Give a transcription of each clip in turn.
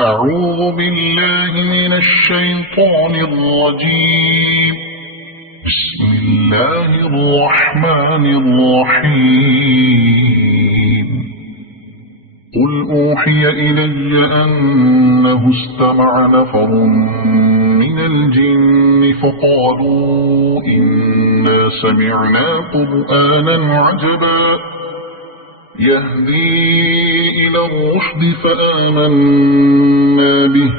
أعوذ بالله من الشيطان الرجيم. بسم الله الرحمن الرحيم. قل أوحي إلي أنه استمع نفر من الجن فقالوا إنا سمعنا قرآنا عجبا يهدي إلى الرشد فآمنا به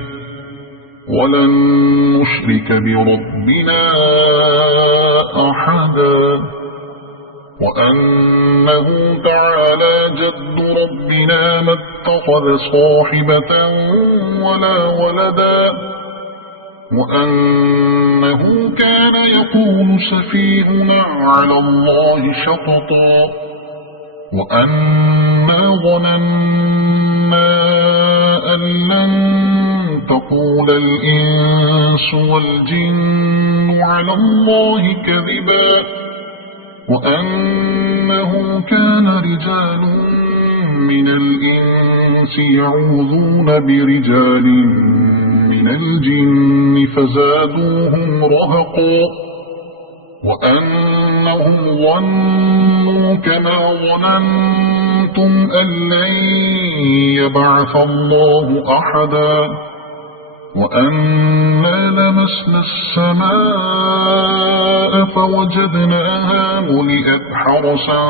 ولن نشرك بربنا أحدا وأنه تعالى جد ربنا ما اتخذ صاحبة ولا ولدا وأنه كان يقول سفيهنا على الله شططا وأنا ظننا أن لن تقول الإنس والجن على الله كذبا وأنه كان رجال من الإنس يعوذون برجال من الجن فزادوهم رهقا وأنهم ظنوا كما ظننتم أن لن يبعث الله أحدا وأنا لمسنا السماء فوجدناها ملئت حرسا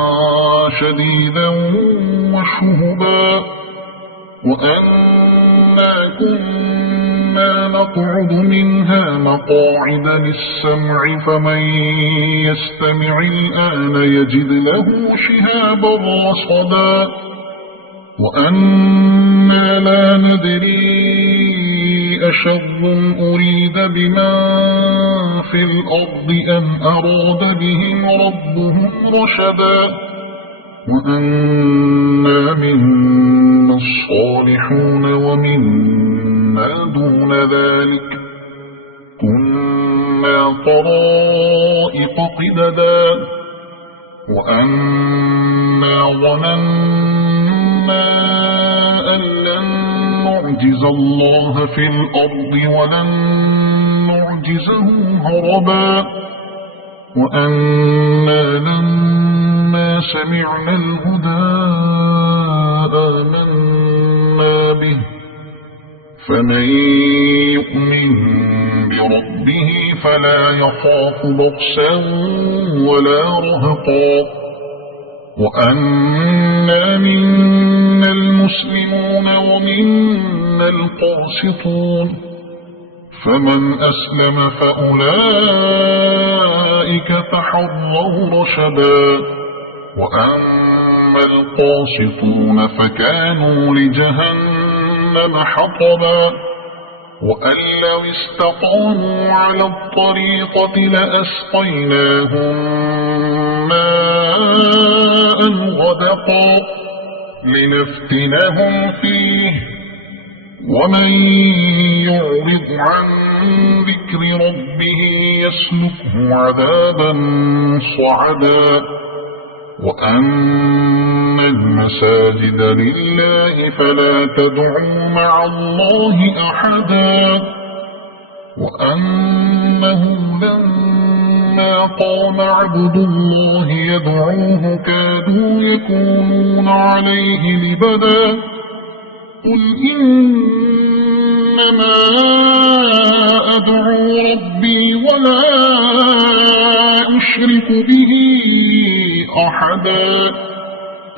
شديدا وشهبا وأنا كنا نقعد منها مقاعد للسمع فمن يستمع الآن يجد له شهابا رصدا وأنا لا ندري أشر أريد بمن في الأرض أم أراد بهم ربهم رشدا وأنا منا الصالحون ومنا دون ذلك كنا طرائق قددا وأنا ظننا أن لن نعجز الله في الأرض ولن نعجزه هربا وأنا لما سمعنا الهدى آمنا به فمن يؤمن بربه فلا يخاف بخسا ولا رهقا وأنا منا المسلمون ومنا القاسطون فمن أسلم فأولئك تحروا رشدا وأما القاسطون فكانوا لجهنم حطبا وأن لو استقاموا على الطريقة لأسقيناهم ماء غدقا لنفتنهم فيه ومن يعرض عن ذكر ربه يسلكه عذابا صعدا وأن المساجد لله فلا تدعوا مع الله أحدا وأنه لما قام عبد الله يدعوه كادوا يكونون عليه لبدا قل إنما أدعو ربي ولا أشرك به أحدا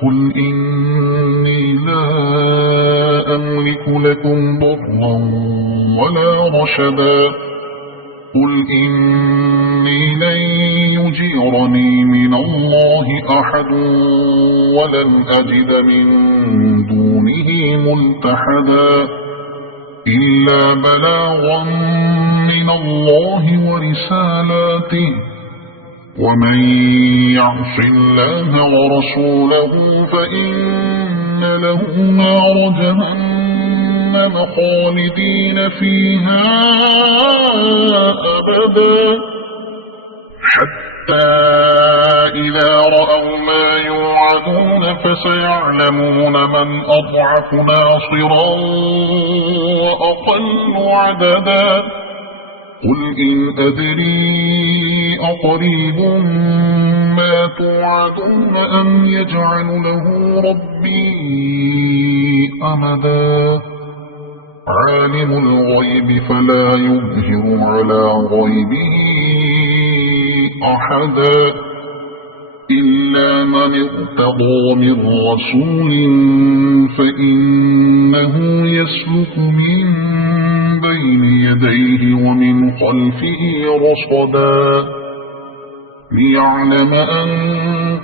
قل إني لا أملك لكم ضرا ولا رشدا قل إني لن يجيرني من الله أحد ولن أجد من دونه ملتحدا إلا بلاغا من الله ورسالاته ومن يعص الله ورسوله فإن له نار جهنم خالدين فيها أبدا حتى إذا رأوا ما يوعدون فسيعلمون من أضعف ناصرا وأقل عددا قل إن أدري أقريب ما توعدون أم يجعل له ربي أمدا عالم الغيب فلا يظهر على غيبه أحدا إلا من ارتضى من رسول فإنه يسلك من بين يديه ومن خلفه رصدا ليعلم أن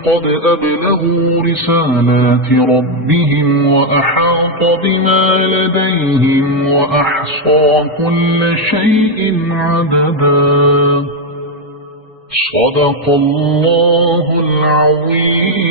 قد أبلغوا رسالات ربهم وأحاط بما لديهم وأحصى كل شيء عددا صدق الله العظيم.